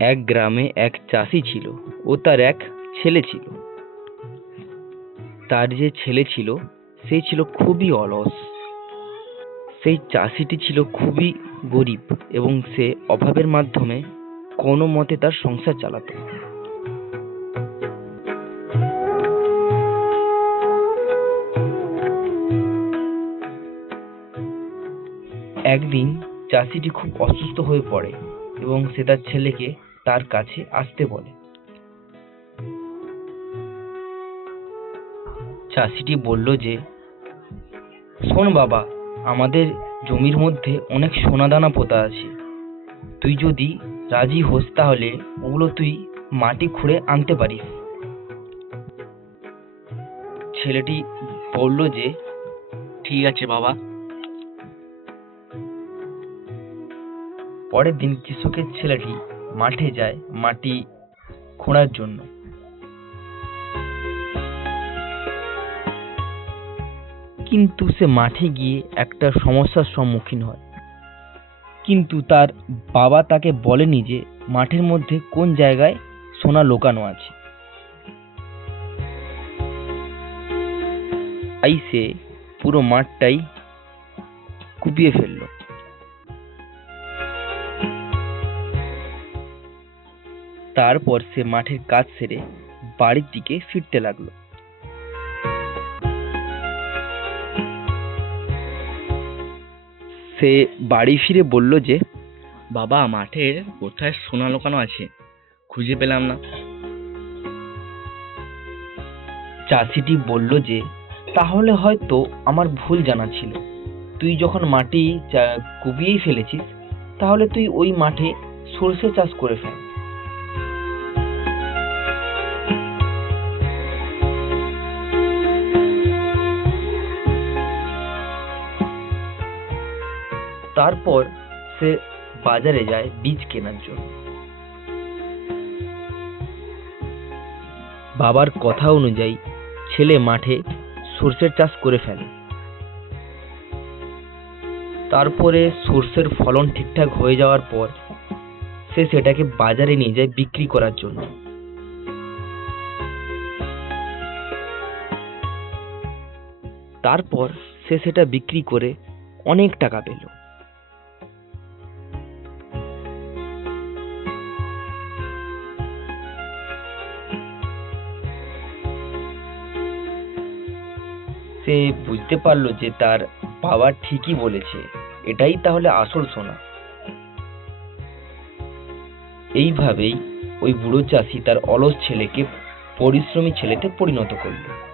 এক গ্রামে এক চাষি ছিল ও তার এক ছেলে ছিল। তার যে ছেলে ছিল, সে ছিল খুবই অলস। সেই চাষিটি ছিল খুবই গরিব এবং সে অভাবের মাধ্যমে কোনো মতে তার সংসার চালাতো। একদিন চাষিটি খুব অসুস্থ হয়ে পড়ে এবং সে তার ছেলেকে তার কাছে আসতে বলে। চাষিটি বলল যে, শোন বাবা, আমাদের জমির মধ্যে অনেক সোনাদানা পোতা আছে। তুই যদি রাজি হোস তাহলে ওগুলো তুই মাটি খুঁড়ে আনতে পারিস। ছেলেটি বলল যে, ঠিক আছে বাবা। পরের দিন কৃষকের ছেলেটি মাঠে যায় মাটি খোঁড়ার জন্য। কিন্তু সে মাঠে গিয়ে একটা সমস্যার সম্মুখীন হয়। কিন্তু তার বাবা তাকে বলেনি যে মাঠের মধ্যে কোন জায়গায় সোনা লুকানো আছে। তাই সে পুরো মাঠটাই কুপিয়ে ফেলল। তারপর সে মাঠের কাজ সেরে বাড়ির দিকে ফিরতে লাগল। সে বাড়ি ফিরে বলল যে বাবা মাঠের কোথায় সোনা লোকানো আছে? খুঁজে পেলাম না। চাষিটি বলল যে তাহলে হয়তো আমার ভুল জানা ছিল। তুই যখন মাটি কুপিয়েই ফেলেছিস তাহলে তুই ওই মাঠে সর্ষে চাষ করে ফেল। তারপর সে বাজারে যায় বীজ কেনার জন্য। বাবার কথা অনুযায়ী ছেলে মাঠে সর্ষের চাষ করে ফেলে। তারপরে সর্ষের ফলন ঠিকঠাক হয়ে যাওয়ার পর সে সেটাকে বাজারে নিয়ে যায় বিক্রি করার জন্য। তারপর সে সেটা বিক্রি করে অনেক টাকা পেল। সে বুঝতে পারল যে তার বাবা ঠিকই বলেছে। এটাই তাহলে আসল সোনা। এইভাবেই ওই বুড়ো চাষি তার অলস ছেলেকে পরিশ্রমী ছেলেতে পরিণত করল।